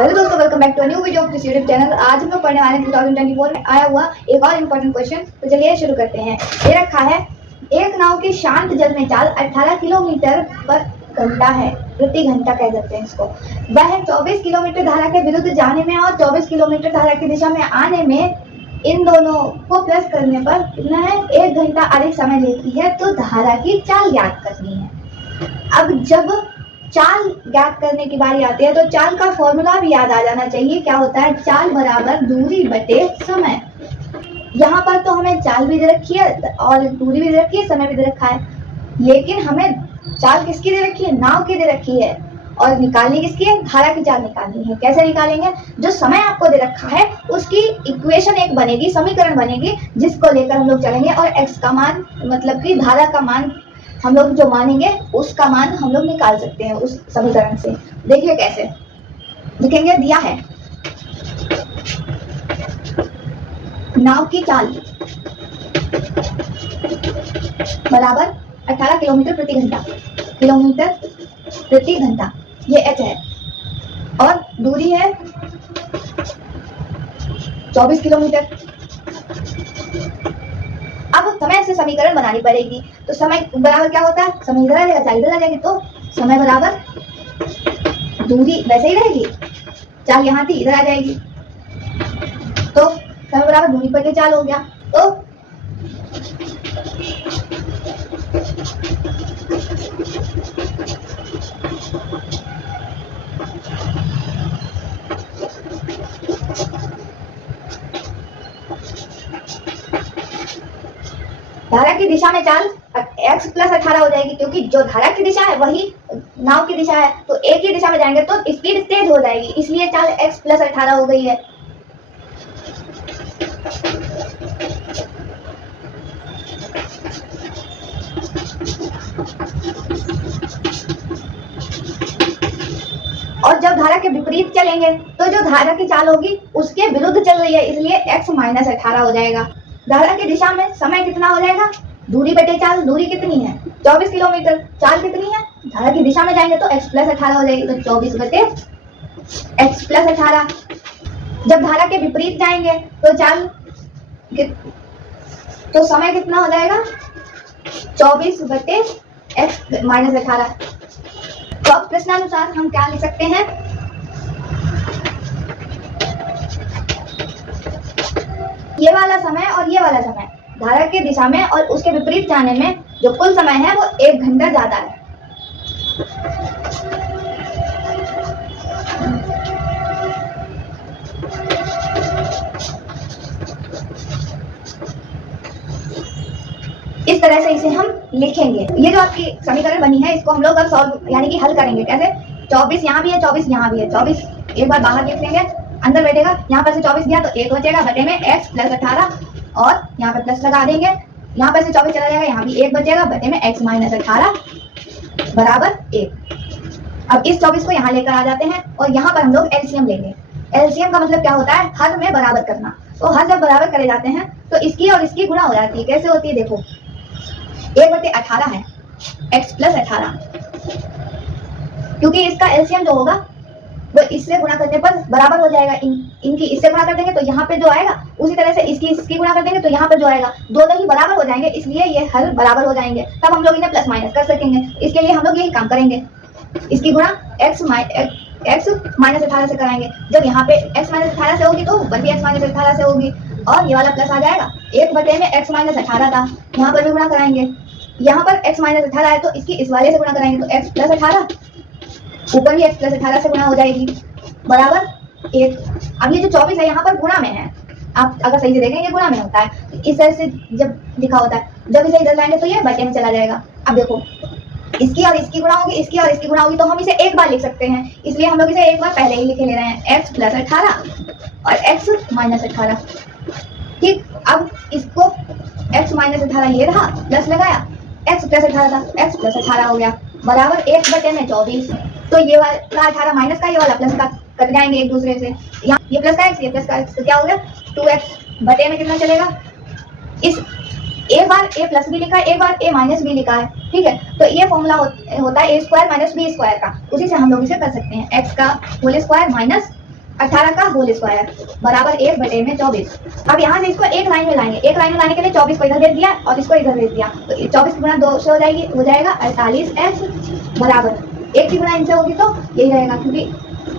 Hello दोस्तों, welcome back to new video of this YouTube channel. आज हम लोग पढ़ने वाले हैं 2024 में आया हुआ एक और इम्पोर्टेंट क्वेश्चन। तो चलिए शुरू करते हैं। ये रखा है, एक नाव की शांत जल में चाल 18 किलोमीटर पर घंटा है, प्रति घंटा कह सकते हैं इसको। वह 24 किलोमीटर धारा के विरुद्ध जाने में और 24 किलोमीटर धारा की दिशा में आने में इन दोनों को प्लस करने पर कितना है, 1 घंटा अधिक समय लेती है। तो धारा की चाल ज्ञात करनी है। अब जब चाल ज्ञात करने की बारी आती है तो चाल का फॉर्मूला भी याद आ जाना चाहिए। क्या होता है, चाल बराबर दूरी बटे समय। यहाँ पर तो हमें चाल भी दे रखी है और दूरी भी दे रखी है, समय भी दे रखा है, लेकिन हमें चाल किसकी दे रखी है, नाव की दे रखी है, और निकालनी किसकी है, धारा की चाल निकालनी है। कैसे निकालेंगे, जो समय आपको दे रखा है उसकी इक्वेशन एक बनेगी, समीकरण बनेगी, जिसको लेकर हम लोग चलेंगे और एक्स का मान मतलब कि धारा का मान हम लोग जो मानेंगे उसका मान हम लोग निकाल सकते हैं उस समीकरण से। देखिए कैसे लिखेंगे। दिया है नाव की चाल बराबर 18 किलोमीटर प्रति घंटा, किलोमीटर प्रति घंटा, ये एच है, और दूरी है 24 किलोमीटर। अब समय से समीकरण बनानी पड़ेगी। तो समय बराबर क्या होता है, समय इधर आ जाएगा, चाल इधर आ जाएगी, तो समय बराबर दूरी वैसे ही रहेगी, चाल यहाँ थी इधर आ जाएगी, तो समय बराबर दूरी बटे चाल हो गया। तो धारा की दिशा में चाल x प्लस 18 हो जाएगी, क्योंकि जो धारा की दिशा है वही नाव की दिशा है, तो एक ही दिशा में जाएंगे तो स्पीड तेज हो जाएगी, इसलिए चाल x प्लस 18 हो गई है। और जब धारा के विपरीत चलेंगे तो जो धारा की चाल होगी उसके विरुद्ध चल रही है, इसलिए x माइनस 18 हो जाएगा। धारा की दिशा में समय कितना हो जाएगा, दूरी बटे चाल। दूरी कितनी है, 24 किलोमीटर, चाल कितनी है, धारा की दिशा में जाएंगे तो x प्लस 18 हो जाएगी, तो 24 बटे x प्लस 18। जब धारा के विपरीत जाएंगे तो चाल तो समय कितना हो जाएगा, 24 बटे x माइनस 18। तो अब प्रश्नानुसार हम क्या लिख सकते हैं, ये वाला समय और ये वाला समय, धारा की दिशा में और उसके विपरीत जाने में जो कुल समय है वो 1 घंटा ज्यादा है। इस तरह से इसे हम लिखेंगे। ये जो आपकी समीकरण बनी है इसको हम लोग अब सॉल्व यानी कि हल करेंगे। कैसे, 24 यहाँ भी है, 24 यहाँ भी है, 24 एक बार बाहर लिख लेंगे, अंदर बैठेगा, यहाँ पर से 24 गया तो 1 बचेगा, बटे में x प्लस 18, और यहाँ पे प्लस लगा देंगे, यहाँ पर से 24 चला जाएगा, यहाँ भी 1 बचेगा, बटे में x माइनस 18 बराबर 1। अब इस 24 को यहाँ लेकर आ जाते हैं और यहाँ पर हम लोग एलसीएम लेंगे। एलसीएम का मतलब क्या होता है, हर में बराबर करना। तो हर जब बराबर करे जाते हैं तो इसकी और इसकी गुणा हो जाती है। कैसे होती है, देखो 1 बटे 18 है, x प्लस 18, क्योंकि इसका एलसीएम जो होगा वो इससे गुणा करने पर बराबर हो जाएगा। इनकी इससे गुणा कर देंगे तो यहाँ पे जो आएगा, उसी तरह से इसकी गुणा कर देंगे तो यहाँ पे जो आएगा, दोनों ही बराबर हो जाएंगे, इसलिए ये हर बराबर हो जाएंगे। तब हम लोग इन्हें प्लस माइनस कर सकेंगे। इसके लिए हम लोग यही काम करेंगे, इसकी गुणा x माइनस 18 से कराएंगे। जब यहाँ पे x माइनस 18 से होगी तो ऊपर भी x माइनस 18 से होगी, और ये वाला प्लस आ जाएगा। 1 बटे में x माइनस 18 था, यहाँ पर भी गुणा कराएंगे, यहाँ पर x माइनस 18 है तो इसकी इस वाले से गुणा कराएंगे तो x प्लस 18, ऊपर भी x प्लस 18 से गुणा हो जाएगी, बराबर 1। अब ये जो 24 है यहाँ पर गुणा में है, आप अगर सही से देखेंगे गुणा में होता है, इस तरह से जब लिखा होता है, जब इसे इधर लाएंगे तो ये बटे में चला जाएगा। अब देखो इसकी और इसकी गुणा होगी, इसकी और इसकी गुणा होगी, तो हम इसे एक बार लिख सकते हैं, इसलिए हम लोग इसे एक बार पहले ही लिखे ले रहे हैं, x प्लस 18 और x माइनस 18। ठीक, अब इसको x माइनस 18 ये रहा, प्लस लगाया, x प्लस 18 था, x प्लस 18 हो गया, बराबर 1 बटे में 24। तो ये वाला 18 माइनस का, ये वाला प्लस का कट जाएंगे एक दूसरे से। यहाँ ये प्लस का x, ये प्लस का x, तो क्या हो गया 2x, बटे में कितना चलेगा, इस एक बार a प्लस भी लिखा है, एक बार a माइनस भी लिखा है। ठीक है, तो ये फॉर्मूला होता है a square minus b square का, उसी से हम लोग इसे कर सकते हैं, x का होल स्क्वायर माइनस 18 का होल स्क्वायर बराबर 1/24। अब यहाँ से इसको एक लाइन में लाएंगे, एक लाइन में लाने के लिए 24 को इधर भेज दिया और इसको इधर भेज दिया, तो 24 गुना 2 से हो जाएगा 48x बराबर 1 की गुना इनसे होगी तो यही रहेगा, क्योंकि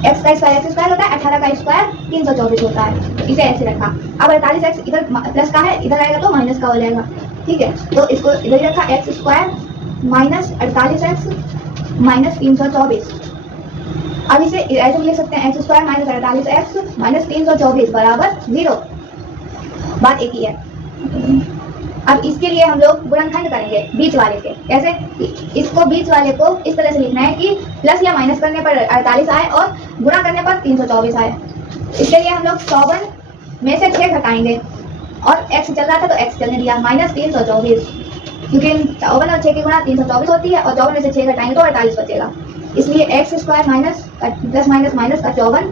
x का स्क्वायर होता है, 18 का स्क्वायर 324 होता है, तो इसे ऐसे रखा। अब 48x इधर प्लस का है, इधर आएगा तो माइनस का हो जाएगा, ठीक है। तो इसको इधर ही रखा, x square minus 48x minus 324। अब इसे ऐसे भी लिख सकते हैं, x square minus 48x minus 324 बराबर 0। बात एक ही है। अब इसके लिए हम लोग गुणनखंड करेंगे बीच वाले के। कैसे? इसको बीच वाले को इस तरह से लिखना है कि प्लस या माइनस करने पर 48 आए और गुणा करने पर 324 आए। इसके लिए हम लोग 54 में से 6 घटाएंगे और x चल रहा था तो x चलने दिया, माइनस 324, क्योंकि 54 और 6 की गुणा 324 होती है और 54 में से 6 घटाएंगे तो 48 बचेगा। इसलिए x square minus plus minus minus का 54,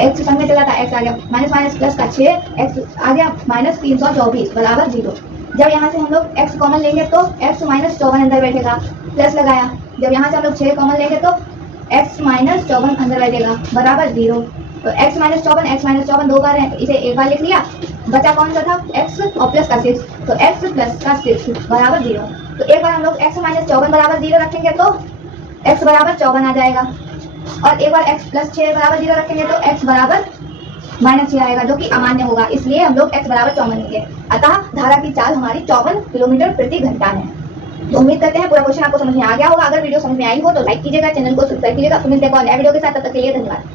एक्स संग में चला था, एक्स आ गया माइनस माइनस प्लस का 6, एक्स आ गया माइनस 324 बराबर 0। जब यहाँ से हम लोग x कॉमन लेंगे तो x माइनस 54 अंदर बैठेगा, प्लस लगाया। जब यहाँ से हम लोग 6 कॉमन लेंगे तो x माइनस 54 अंदर बैठेगा बराबर 0। तो x माइनस 54 दो बार है, तो इसे एक बार लिख लिया। बचा कौन सा था? x और प्लस का 6, तो x प्लस का 6 बराबर 0। तो एक बार हम लोग x माइनस 54 बराबर 0 रखेंगे तो x बराबर 54 आ जाएगा, और एक बार x प्लस 6 बराबर 0 रखेंगे तो x बराबर माइनस 6 आएगा, जो कि अमान्य होगा, इसलिए हम लोग x बराबर 54 लेंगे। अतः धारा की चाल हमारी 54 किलोमीटर प्रति घंटा है। तो उम्मीद करते हैं पूरा क्वेश्चन आपको समझ में आ गया होगा। अगर वीडियो समझ में आई हो तो लाइक कीजिएगा, चैनल को सब्सक्राइब कीजिएगा। फिर मिलते हैं एक और नए वीडियो के साथ, तब तक के लिए धन्यवाद।